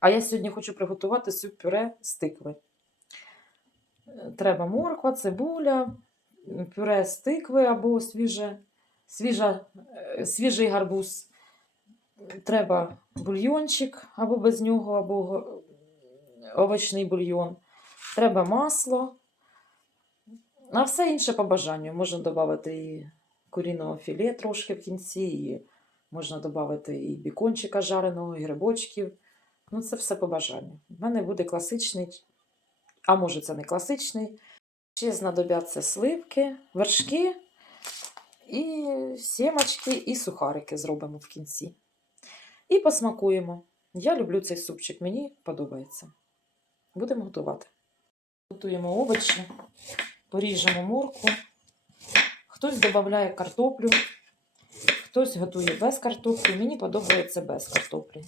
А я сьогодні хочу приготувати суп пюре з тикви. Е, Треба морква, цибуля, пюре з тикви або свіже, свіжа, е, свіжий гарбуз. Треба бульйончик або без нього, або овочний бульйон. Треба масло. А все інше по бажанню. Можна додати і куріного філе трошки в кінці, і можна додати і бікончика жареного, і грибочків. Ну, це все по бажанню. У мене буде класичний, а може це не класичний. Ще знадобляться сливки, вершки, і сімочки, і сухарики зробимо в кінці. І посмакуємо. Я люблю цей супчик, мені подобається. Будемо готувати. Готуємо овочі, поріжемо моркву. Хтось додає картоплю, хтось готує без картоплі. Мені подобається без картоплі.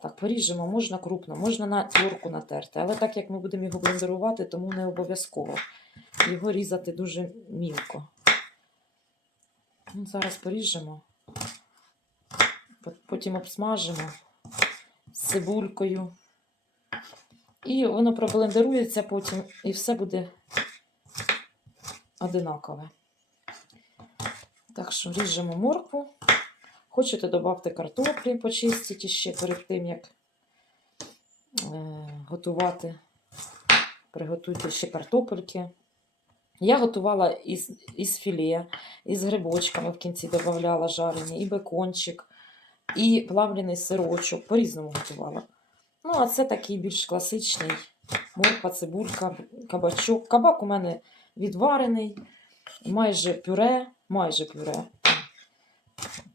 Так, поріжемо, можна крупно, можна на терку натерти. Але так як ми будемо його блендерувати, тому не обов'язково його різати дуже мілко. Ну, Зараз поріжемо, потім обсмажимо з цибулькою. І воно проблендерується потім, і все буде одинакове. Так що ріжемо моркву. Хочете, додати картоплі, почистіть ще перед тим, як е, готувати. Приготуйте ще картопельки. Я готувала із, із філе, із грибочками в кінці додавала жарені, і бекончик, і плавлений сирочок. По-різному готувала. Ну, а це такий більш класичний морква, цибулька, кабачок. Кабак у мене відварений, майже пюре, майже пюре.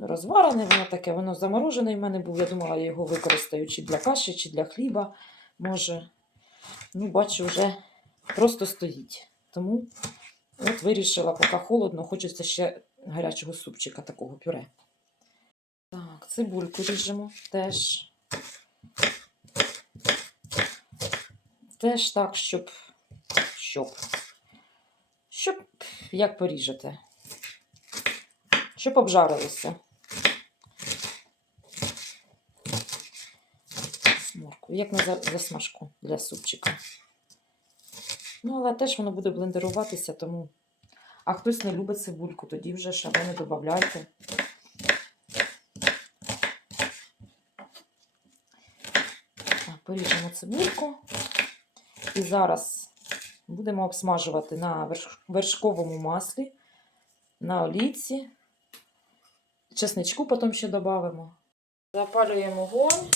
Розварене, воно таке, воно заморожене в мене був. Я думала, я його використаю чи для каші, чи для хліба. Може, ну, бачу, вже просто стоїть. Тому от вирішила, поки холодно, хочеться ще гарячого супчика такого пюре. Так, цибульку ріжемо теж. Теж так, щоб. Щоб. Щоб, як поріжете. Щоб обжарилося. Моркву, як на засмажку для супчика. Ну, але теж воно буде блендеруватися, тому. А хтось не любить цибульку, тоді вже шабе не додавайте. Поріжемо цибульку. І зараз будемо обсмажувати на вершковому маслі, на олійці. Чесничку потім ще додамо. Запалюємо вогонь.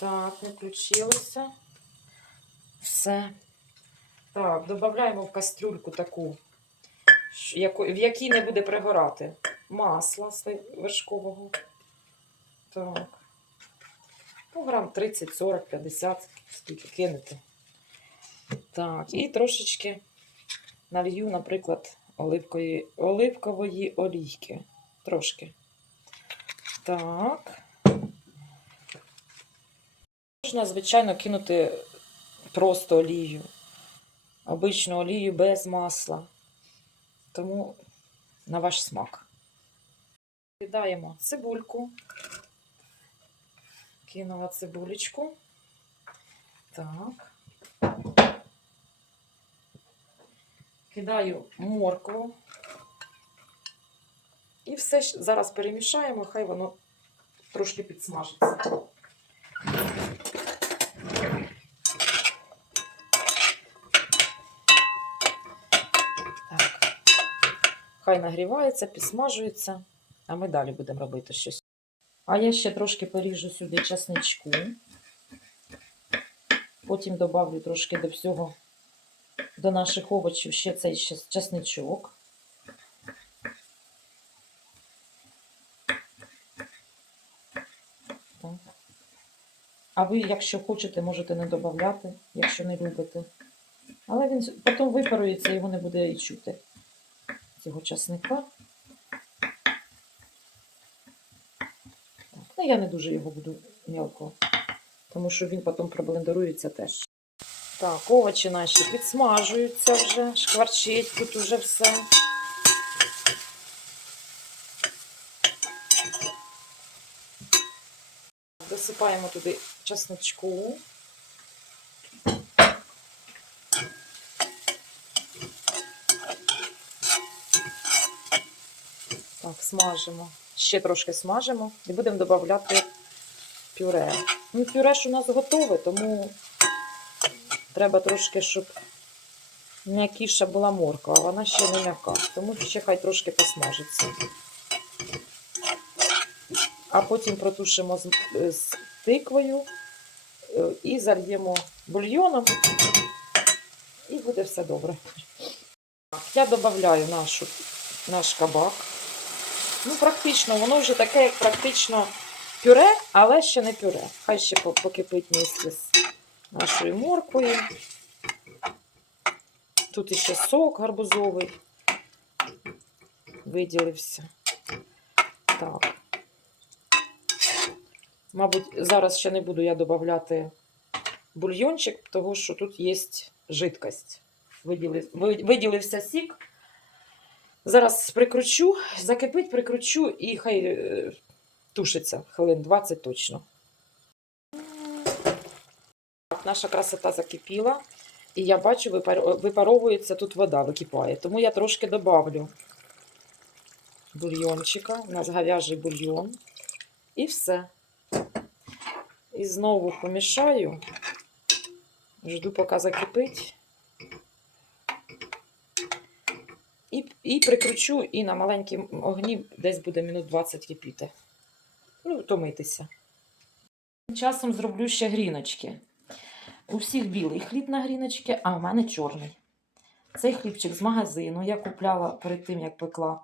Так, не включилося. Все. Так, додаємо в кастрюльку таку, в якій не буде пригорати масла вершкового. Так. Ну, грам 30, 40, 50, скільки кинете. Так, і трошечки налью, наприклад, оливкової, оливкової олійки. Трошки. Так. Можна, звичайно, кинути просто олію. Обичну олію без масла. Тому на ваш смак. Кидаємо цибульку. Кинула цибулечку. Так. Кидаю моркву. І все зараз перемішаємо, хай воно трошки підсмажиться. Хай нагрівається, підсмажується, а ми далі будемо робити щось. А я ще трошки поріжу сюди часничку. Потім добавлю трошки до всього, до наших овочів ще цей часничок. А ви, якщо хочете, можете не додавати, якщо не любите. Але він потім випарується, його не буде і чути. Цього часника. Так, ну я не дуже його буду мелко, тому що він потім проблендерується теж. Так, овочі наші підсмажуються вже, шкварчить тут уже все. Насипаємо туди чесночку. Так, смажимо. Ще трошки смажимо і будемо додавати пюре. Ну, пюре ж у нас готове, тому треба трошки, щоб м'якіша була морква, а вона ще не м'яка. Тому ще хай трошки посмажиться. А потім протушимо з, з тиквою е, і зальємо бульйоном, і буде все добре. Я додаю нашу, наш кабак. Ну, практично, воно вже таке, як практично пюре, але ще не пюре. Хай ще покипить місце з нашою морквою. Тут іще сок гарбузовий виділився. Так. Мабуть, зараз ще не буду я додавати бульйончик, тому що тут є жидкость. Виділив, ви- виділився сік. Зараз прикручу, закипить, прикручу і хай е, тушиться хвилин 20 точно. Наша красота закипіла. І я бачу, випаровується тут вода, википає. Тому я трошки добавлю бульйончика. У нас говяжий бульйон. І все. І знову помішаю. Жду, поки закипить. І, прикручу, і на маленькому огні десь буде минут 20 кипіти. Ну, томитися. Тим Часом зроблю ще гріночки. У всіх білий хліб на гріночки, а у мене чорний. Цей хлібчик з магазину я купляла перед тим, як пекла.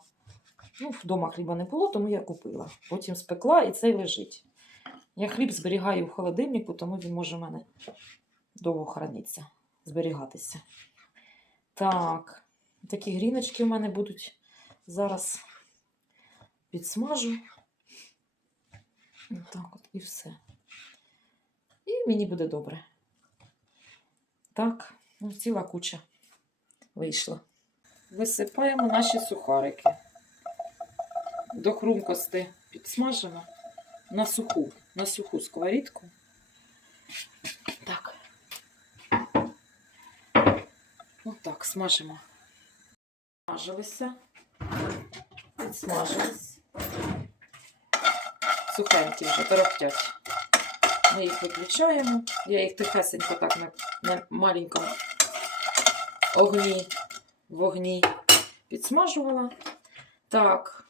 Ну, вдома хліба не було, тому я купила. Потім спекла і цей лежить. Я хліб зберігаю в холодильнику, тому він може в мене довго храниться, зберігатися. Так, такі гріночки у мене будуть зараз підсмажу. Так от і все. І мені буде добре. Так, ну, ціла куча вийшла. Висипаємо наші сухарики. До хрумкости підсмажимо на суху, на суху сковорідку. Так. Отак, смажимо. Смажилися. Підсмажились. Сухенькі вже торохтять. Ми їх виключаємо. Я їх тихесенько так на, на маленькому огні, вогні підсмажувала. Так,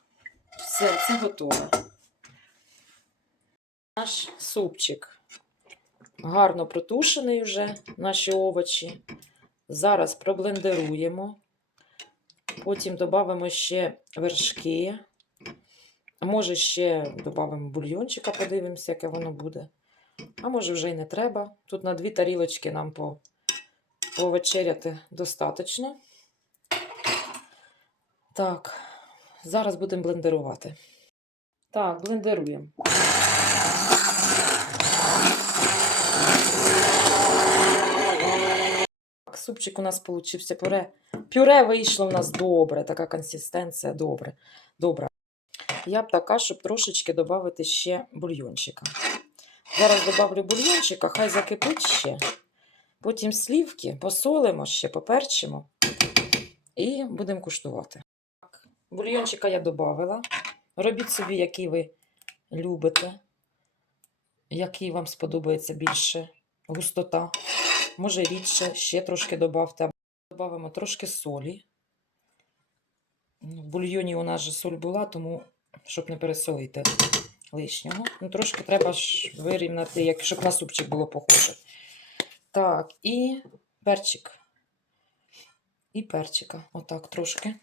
все, це готове. Наш супчик гарно протушений вже, наші овочі. Зараз проблендеруємо. Потім додамо ще вершки. Може, ще додамо бульйончика, подивимося, яке воно буде. А може, вже й не треба. Тут на дві тарілочки нам по, повечеряти достатньо. Так, зараз будемо блендерувати. Так, блендеруємо. Супчик у нас получився пюре. Пюре вийшло у нас добре, така консистенція добре. добра. Я б така, щоб трошечки додати ще бульйончика. Зараз додавлю бульйончика, хай закипить ще. Потім слівки посолимо ще, поперчимо і будемо куштувати. Так, Бульйончика я додавила. Робіть собі, який ви любите, який вам сподобається більше густота. Може рідше, ще трошки додавте. Добавимо трошки солі. Ну, В бульйоні у нас же соль була, тому щоб не пересолити лишнього. Ну, трошки треба ж вирівняти, як, щоб на супчик було похоже. Так, і перчик. І перчика. Отак трошки.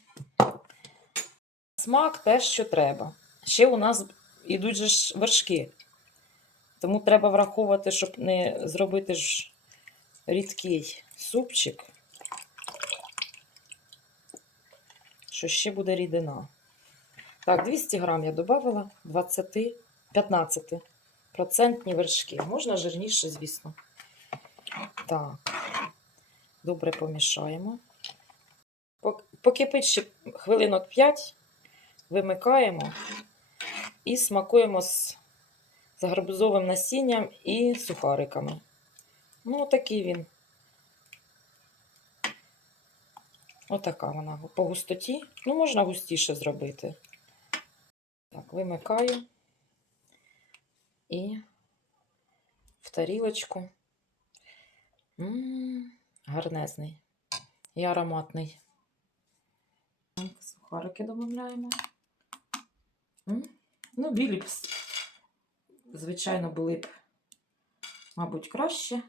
Смак теж, що треба. Ще у нас ідуть же вершки. Тому треба враховувати, щоб не зробити ж рідкий супчик, що ще буде рідина. Так, 200 грам я додавала 20, 15 процентні вершки. Можна жирніше, звісно. Так, добре помішаємо. Пок- Покипить ще хвилинок 5, вимикаємо і смакуємо з гарбузовим насінням і сухариками. Ну, такий він. Отака вона по густоті. Ну, можна густіше зробити. Так, вимикаю і в тарілочку. М, гарнезний і ароматний. Так, сухарики додаємо. Ну, білі б, звичайно, були б, мабуть, краще,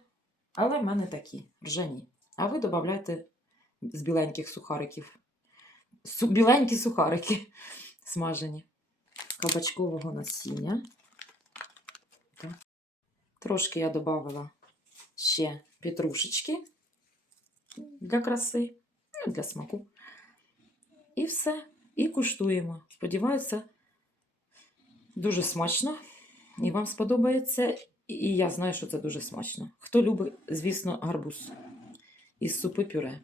але в мене такі ржані. А ви додавайте з біленьких сухариків. Су- біленькі сухарики смажені. Кабачкового насіння. Трошки я додавала ще петрушечки для краси, ну, для смаку. І все. І куштуємо. Сподіваюся, дуже смачно. І вам сподобається. І я знаю, що це дуже смачно. Хто любить, звісно, гарбуз із супи пюре.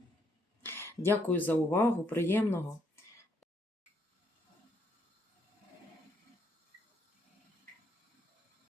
Дякую за увагу. Приємного